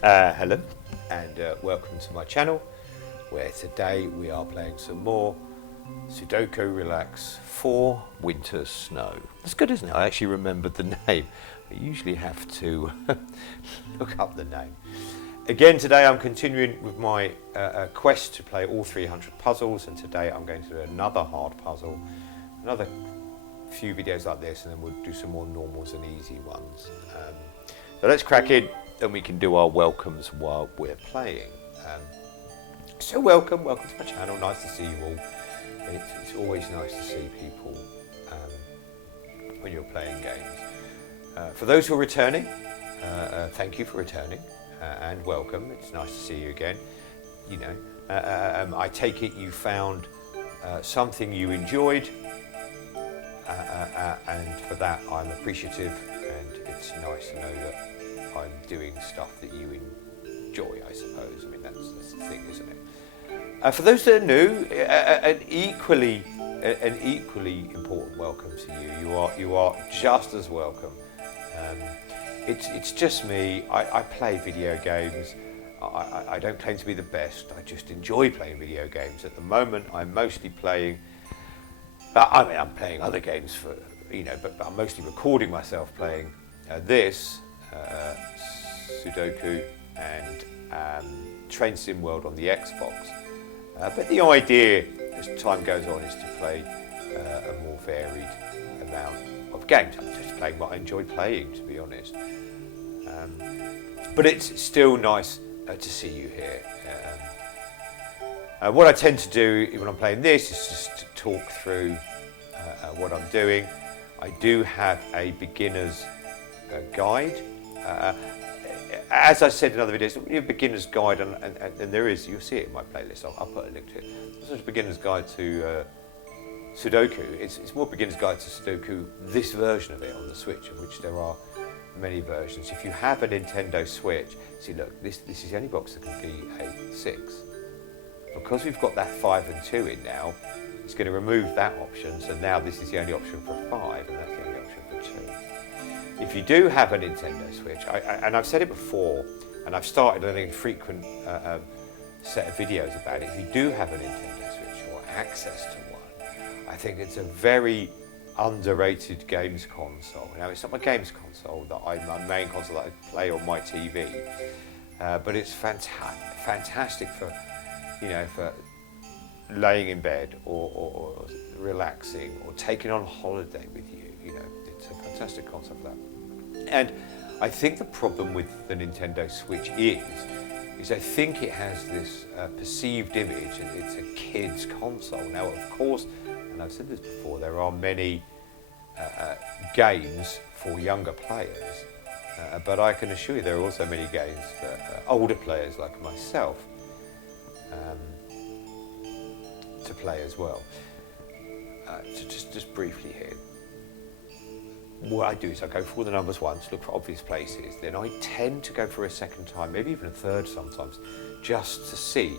Hello and welcome to my channel, where today we are playing some more Sudoku Relax for Winter Snow. That's good, isn't it? I actually remembered the name. I usually have to look up the name. Again, today I'm continuing with my quest to play all 300 puzzles, and today I'm going to do another hard puzzle, another few videos like this, and then we'll do some more normals and easy ones. So let's crack in, and we can do our welcomes while we're playing. So welcome to my channel. Nice to see you all. It's always nice to see people when you're playing games. For those who are returning, thank you for returning and welcome. It's nice to see you again. You know, I take it you found something you enjoyed, and for that I'm appreciative, and it's nice to know that I'm doing stuff that you enjoy, I suppose. I mean, that's the thing, isn't it? For those that are new, an equally important welcome to you. You are just as welcome. It's just me. I play video games. I don't claim to be the best. I just enjoy playing video games. At the moment, I'm mostly playing. I mean, I'm playing other games for but I'm mostly recording myself playing this. Sudoku and Train Sim World on the Xbox. But the idea, as time goes on, is to play a more varied amount of games. I'm just playing what I enjoy playing, to be honest. But it's still nice to see you here. What I tend to do when I'm playing this is just to talk through what I'm doing. I do have a beginner's guide. As I said in other videos, a beginner's guide, and there is, you'll see it in my playlist, I'll put a link to it. There's a beginner's guide to Sudoku. It's more beginner's guide to Sudoku, this version of it on the Switch, of which there are many versions. If you have a Nintendo Switch, see, look, this is the only box that can be a 6. Because we've got that 5 and 2 in now, it's going to remove that option, so now this is the only option for 5, and that's the only option for 2. If you do have a Nintendo Switch, and I've said it before, and I've started a frequent set of videos about it, if you do have a Nintendo Switch or access to one, I think it's a very underrated games console. Now, it's not my games console, my main console that I play on my TV, but it's fantastic for, for laying in bed or relaxing or taking on holiday with you. It's a fantastic console for that. And I think the problem with the Nintendo Switch is I think it has this perceived image that it's a kid's console. Now, of course, and I've said this before, there are many games for younger players, but I can assure you there are also many games for older players like myself to play as well. So just briefly here. What I do is I go through all the numbers once, look for obvious places, then I tend to go for a second time, maybe even a third sometimes, just to see,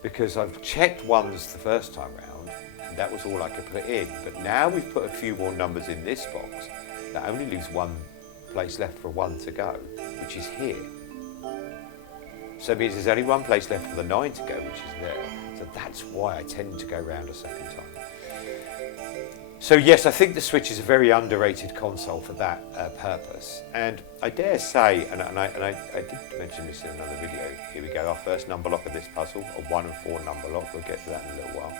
because I've checked ones the first time round, and that was all I could put in, but now we've put a few more numbers in this box, that only leaves one place left for 1 to go, which is here. So it means there's only one place left for the 9 to go, which is there, so that's why I tend to go round a second time. So yes, I think the Switch is a very underrated console for that purpose. And I dare say, and I did mention this in another video, here we go, our first number lock of this puzzle, a 1 and 4 number lock, we'll get to that in a little while.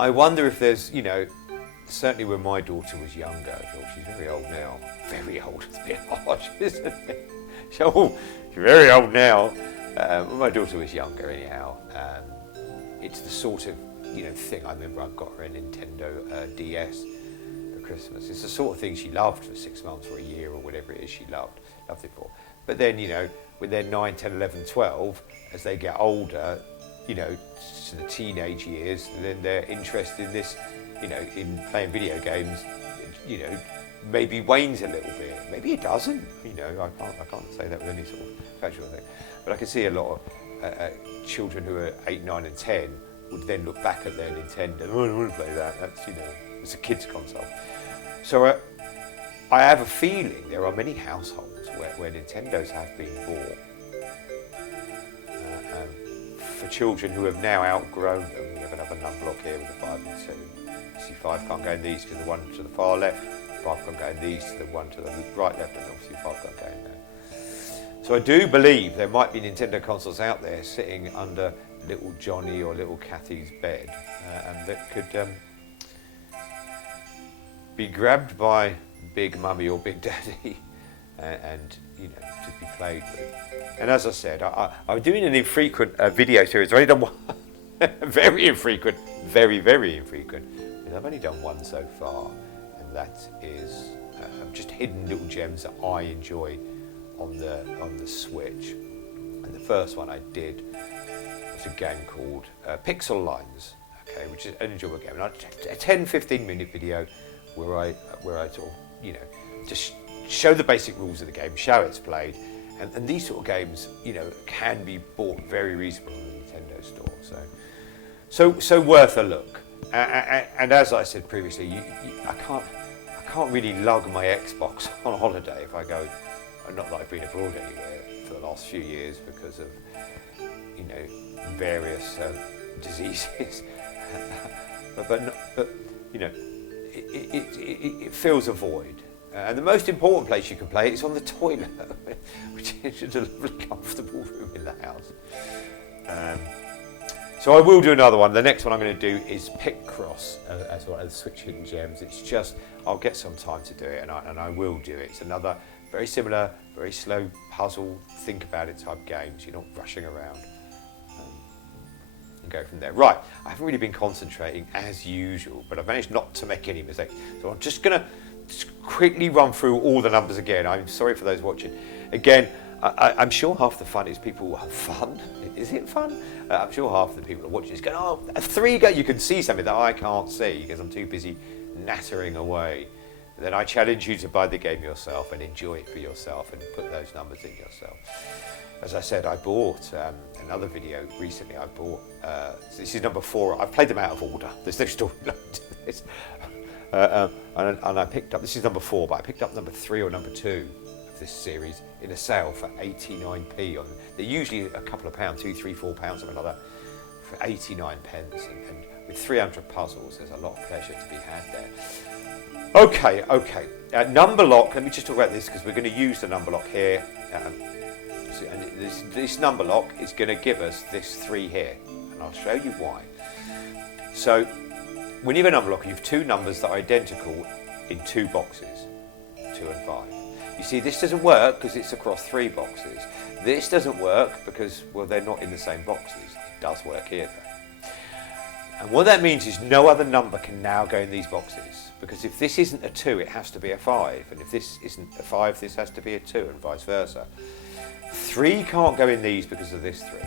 I wonder if there's, certainly when my daughter was younger, she's very old now, very old, it's a bit harsh, isn't it? She's very old now. When my daughter was younger anyhow, it's the sort of thing. I remember I got her a Nintendo DS for Christmas. It's the sort of thing she loved for 6 months or a year or whatever it is she loved it for. But then, when they're 9, 10, 11, 12, as they get older, to the teenage years, then they're interested in this, in playing video games, maybe wanes a little bit. Maybe it doesn't, I can't say that with any sort of factual thing. But I can see a lot of children who are 8, 9 and 10 would then look back at their Nintendo, I don't want to play that, that's, it's a kid's console. So I have a feeling there are many households where Nintendos have been bought for children who have now outgrown them. We have another number lock here with the 5 and 2. See, 5 can't go in these because the one to the far left, 5 can't go in these to the one to the right left, and obviously 5 can't go in there. So I do believe there might be Nintendo consoles out there sitting under little Johnny or little Kathy's bed, and that could be grabbed by Big Mummy or Big Daddy and you know, to be played with. And as I said, I'm doing an infrequent video series. I've only done one. Very infrequent, very, very infrequent. And I've only done one so far, and that is just hidden little gems that I enjoy on the Switch. And the first one I did was a game called Pixel Lines, okay, which is an enjoyable game. And a 10-15 minute video where I sort of, you know, just show the basic rules of the game, show it's played, and these sort of games, you know, can be bought very reasonably on the Nintendo store. So worth a look. And as I said previously, I can't really lug my Xbox on holiday if I go. Not that I've been abroad anywhere for the last few years because of, you know, various diseases, but you know, it fills a void. And the most important place you can play it is on the toilet, which is a lovely, comfortable room in the house. So I will do another one. The next one I'm going to do is Picross as well as Switch Hidden Gems. It's just, I'll get some time to do it, and I will do it. It's another very similar, very slow puzzle, think about it type games. You're not rushing around. And go from there. Right, I haven't really been concentrating as usual, but I've managed not to make any mistakes. So I'm just going to quickly run through all the numbers again. I'm sorry for those watching. Again, I'm sure half the fun is people have fun. Is it fun? I'm sure half the people are watching is going, oh, a 3 go. You can see something that I can't see because I'm too busy nattering away. Then I challenge you to buy the game yourself and enjoy it for yourself and put those numbers in yourself. As I said, I bought another video recently. I bought, this is number 4. I've played them out of order. There's no storyline to this. And I picked up, this is number 4, but I picked up number 3 or number 2 of this series in a sale for 89p. They're usually a couple of pounds, 2, 3, 4 pounds, something like that, for 89 pence. And with 300 puzzles, there's a lot of pleasure to be had there. Okay. Number lock, let me just talk about this because we're going to use the number lock here. And this number lock is going to give us this 3 here, and I'll show you why. So, when you have a number lock, you have 2 numbers that are identical in 2 boxes, 2 and 5. You see, this doesn't work because it's across 3 boxes. This doesn't work because, well, they're not in the same boxes. It does work here, though. And what that means is no other number can now go in these boxes, because if this isn't a 2, it has to be a 5, and if this isn't a 5, this has to be a 2, and vice versa. 3 can't go in these because of this 3.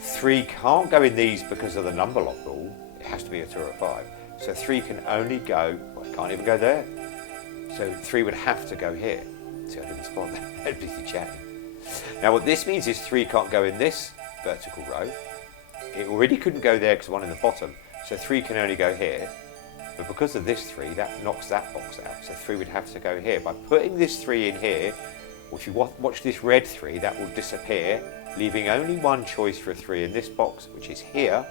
3 can't go in these because of the number lock rule. It has to be a 2 or a 5. So 3 can only go, well, it can't even go there. So 3 would have to go here. See, I didn't spot that. I'm busy chatting. Now what this means is 3 can't go in this vertical row. It already couldn't go there because one in the bottom. So 3 can only go here. But because of this 3, that knocks that box out. So 3 would have to go here. By putting this 3 in here, or if you watch this red 3, that will disappear, leaving only one choice for a 3 in this box, which is here.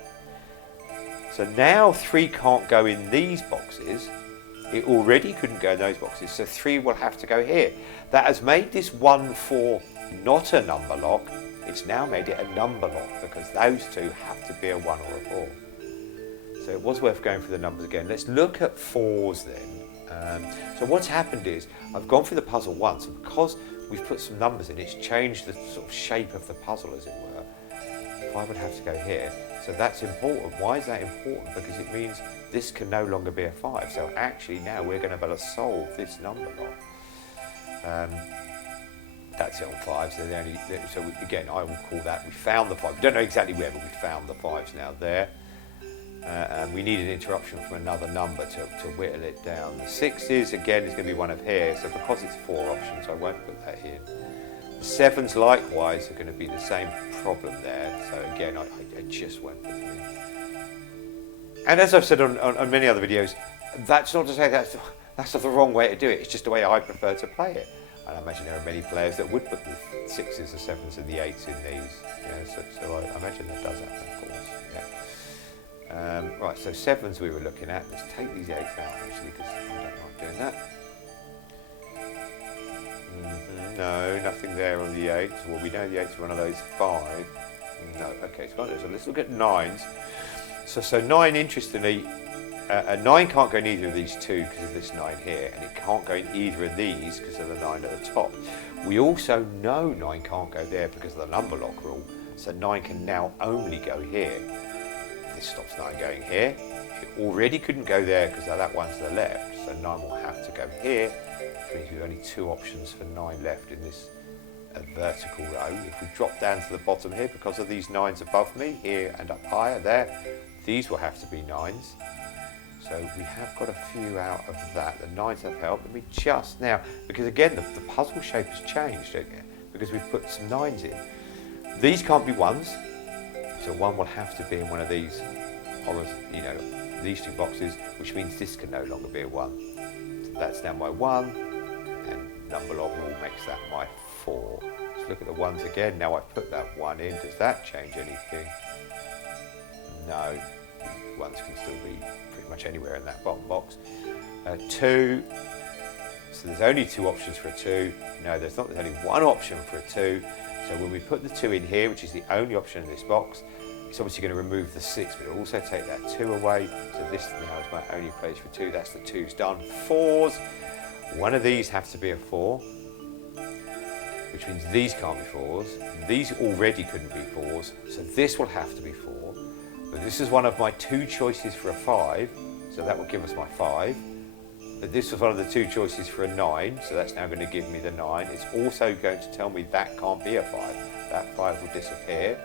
So now 3 can't go in these boxes. It already couldn't go in those boxes, so 3 will have to go here. That has made this 1, 4 not a number lock. It's now made it a number lock because those 2 have to be a 1 or a 4. So it was worth going through the numbers again. Let's look at 4s then. So what's happened is I've gone through the puzzle once, and because we've put some numbers in, it's changed the sort of shape of the puzzle, as it were. 5 would have to go here. So that's important. Why is that important? Because it means this can no longer be a 5. So actually now we're going to be able to solve this number lock. That's it on 5s. So again, I will call that, we found the 5. We don't know exactly where, but we found the 5s now there. And we need an interruption from another number to whittle it down. The 6s, again, is going to be one of here. So because it's 4 options, I won't put that in. The 7s, likewise, are going to be the same problem there. So again, I just won't put them in. And as I've said on many other videos, that's not to say That's not the wrong way to do it. It's just the way I prefer to play it. And I imagine there are many players that would put the 6s, the 7s, and the 8s in these. So I imagine that does happen, of course. Yeah. Right, so 7s we were looking at. Let's take these 8s out actually, because I don't like doing that. No, nothing there on the 8s. Well, we know the 8s are one of those 5. No, okay, so let's look at 9s. So 9, interestingly, a 9 can't go in either of these two because of this 9 here, and it can't go in either of these because of the 9 at the top. We also know 9 can't go there because of the number lock rule, so 9 can now only go here. This stops 9 going here. It already couldn't go there because that one's to the left, so 9 will have to go here, which means we've only 2 options for 9 left in this vertical row. If we drop down to the bottom here, because of these 9s above me, here and up higher there, these will have to be 9s. So we have got a few out of that. The 9s have helped. Let me just now, because again, the puzzle shape has changed because we've put some 9s in. These can't be 1s, so 1 will have to be in one of these these 2 boxes, which means this can no longer be a 1. So that's now my 1, and number lock rule makes that my 4. Let's look at the 1s again. Now I've put that 1 in. Does that change anything? No. 1s can still be pretty much anywhere in that bottom box. 2. So there's only 2 options for a 2. No, there's not. There's only 1 option for a 2. So when we put the 2 in here, which is the only option in this box, it's obviously going to remove the 6, but it'll also take that 2 away. So this now is my only place for 2. That's the 2's done. 4s. One of these have to be a 4, which means these can't be 4s. These already couldn't be 4s, so this will have to be 4. But this is one of my 2 choices for a 5, so that will give us my 5. But this was one of the 2 choices for a 9, so that's now going to give me the 9. It's also going to tell me that can't be a 5. That 5 will disappear.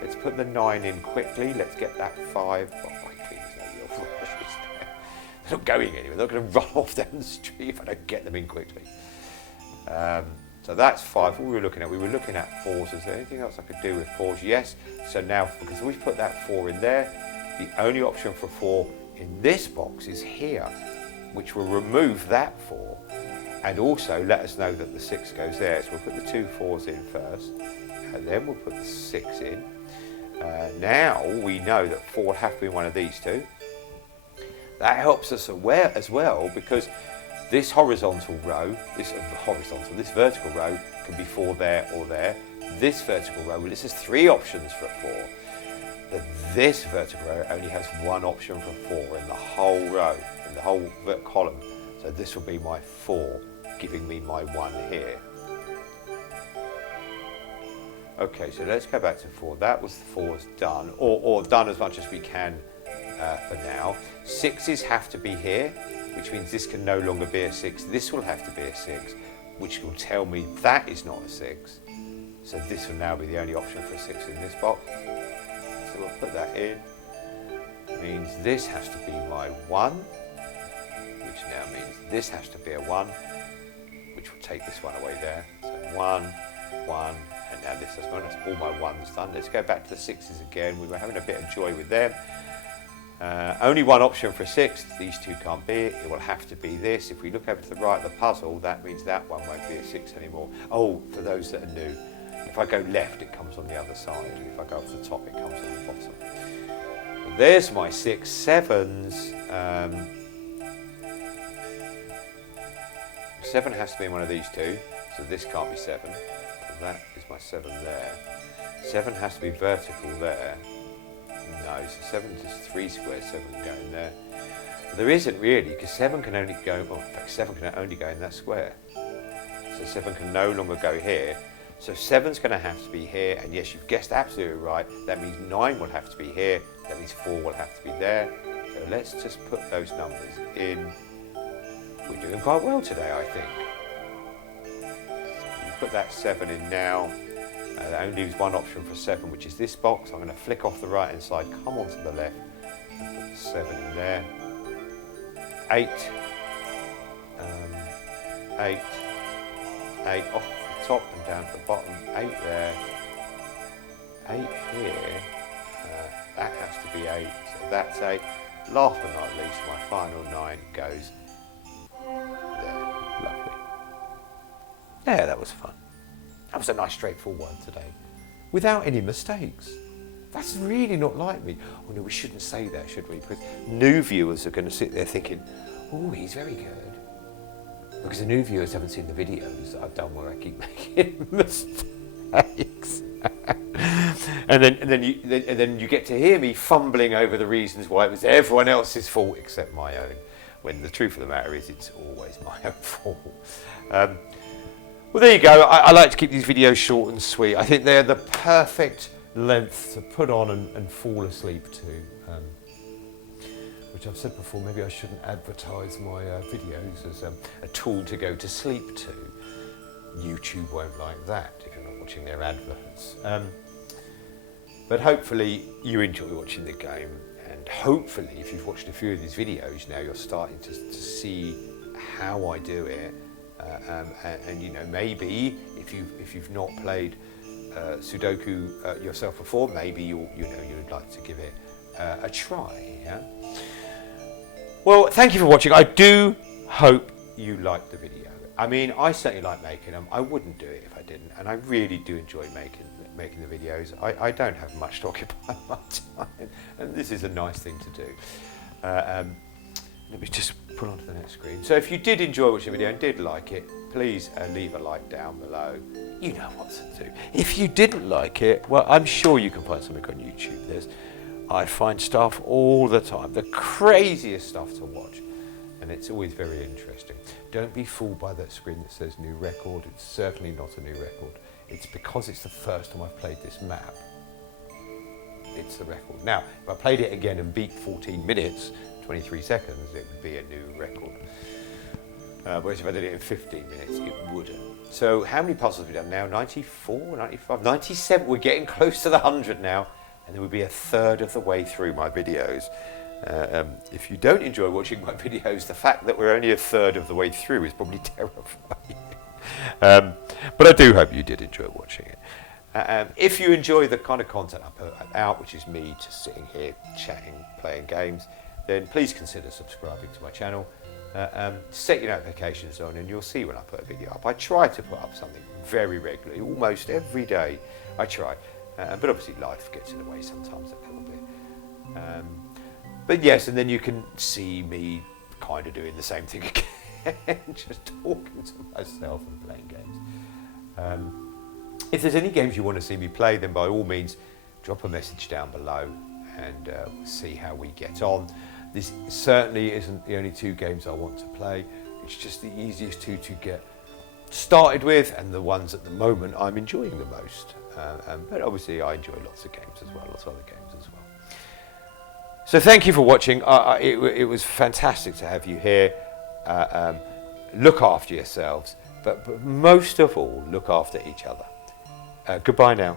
Let's put the 9 in quickly. Let's get that 5. Well, quickly, there's no real rush. They're not going anywhere. They're not going to run off down the street if I don't get them in quickly. So that's 5. What we were looking at, at 4s. Is there anything else I could do with 4s? Yes. So now, because we've put that 4 in there, the only option for 4 in this box is here, which will remove that 4 and also let us know that the 6 goes there. So we'll put the 2 4s in first, and then we'll put the 6 in. Now we know that 4 will have to be one of these 2. That helps us as well, because this horizontal row, this vertical row can be 4 there or there. This vertical row, well, this has 3 options for 4. But this vertical row only has 1 option for 4 in the whole row, in the whole column. So this will be my 4, giving me my 1 here. Okay, so let's go back to 4. That was the 4's done, or done as much as we can for now. 6s have to be here, which means this can no longer be a 6. This will have to be a 6, which will tell me that is not a 6. So this will now be the only option for a 6 in this box. So we'll put that in. It means this has to be my 1, which now means this has to be a 1, which will take this one away there. So 1, 1, and now this is one. That's all my 1s done. Let's go back to the 6s again. We were having a bit of joy with them. Only 1 option for a 6. These 2 can't be it. It will have to be this. If we look over to the right of the puzzle, that means that one won't be a 6 anymore. Oh, for those that are new, if I go left, it comes on the other side. And if I go up to the top, it comes on the bottom. But there's my 6 7s. 7 has to be in one of these 2, so this can't be 7. So that is my 7 there. 7 has to be vertical there. No, so 7 is 3 squares, 7 can go in there. But there isn't really, because 7 can only go, well, in fact 7 can only go in that square. So 7 can no longer go here. So 7's going to have to be here, and yes, you've guessed absolutely right. That means 9 will have to be here, that means 4 will have to be there. So let's just put those numbers in. We're doing quite well today, I think. So we put that 7 in now. That only leaves 1 option for 7, which is this box. I'm going to flick off the right hand side, come onto the left, and put the 7 in there. 8, 8, 8 off the top and down to the bottom, 8 there, 8 here, that has to be 8, so that's 8. Last but not least, my final 9 goes Yeah, that was fun. That was a nice straightforward one today, without any mistakes. That's really not like me. Oh no, we shouldn't say that, should we? Because new viewers are going to sit there thinking, oh, he's very good. Because the new viewers haven't seen the videos that I've done where I keep making mistakes. and then you get to hear me fumbling over the reasons why it was everyone else's fault except my own. When the truth of the matter is, it's always my own fault. Well, there you go. I like to keep these videos short and sweet. I think they're the perfect length to put on and fall asleep to. Which I've said before, maybe I shouldn't advertise my videos as a tool to go to sleep to. YouTube won't like that if you're not watching their adverts. But hopefully you enjoy watching the game, and hopefully if you've watched a few of these videos now, you're starting to see how I do it. And you know, maybe if you've not played Sudoku yourself before, maybe you'd like to give it a try. Yeah. Well, thank you for watching. I do hope you liked the video. I mean, I certainly like making them. I wouldn't do it if I didn't, and I really do enjoy making the videos. I don't have much to occupy my time, and this is a nice thing to do. Let me just put on to the next screen. So if you did enjoy watching the video and did like it, please leave a like down below. You know what to do. If you didn't like it, well, I'm sure you can find something on YouTube. I find stuff all the time, the craziest stuff to watch, and it's always very interesting. Don't be fooled by that screen that says new record. It's certainly not a new record. It's because it's the first time I've played this map. It's the record. Now, if I played it again and beat 14 minutes, 23 seconds, it would be a new record. Whereas if I did it in 15 minutes, it wouldn't. So how many puzzles have we done now? 94, 95, 97? We're getting close to the 100 now. And then we'll be a third of the way through my videos. If you don't enjoy watching my videos, the fact that we're only a third of the way through is probably terrifying. But I do hope you did enjoy watching it. If you enjoy the kind of content I put out, which is me just sitting here chatting, playing games, then please consider subscribing to my channel. Set your notifications on and you'll see when I put a video up. I try to put up something very regularly, almost every day. I try. But obviously life gets in the way sometimes a little bit. But yes, and then you can see me kind of doing the same thing again, just talking to myself and playing games. If there's any games you want to see me play, then by all means, drop a message down below and see how we get on. This certainly isn't the only 2 games I want to play. It's just the easiest 2 to get started with, and the ones at the moment I'm enjoying the most. But obviously I enjoy lots of games as well, lots of other games as well. So thank you for watching. It was fantastic to have you here. Look after yourselves, but most of all, look after each other. Goodbye now.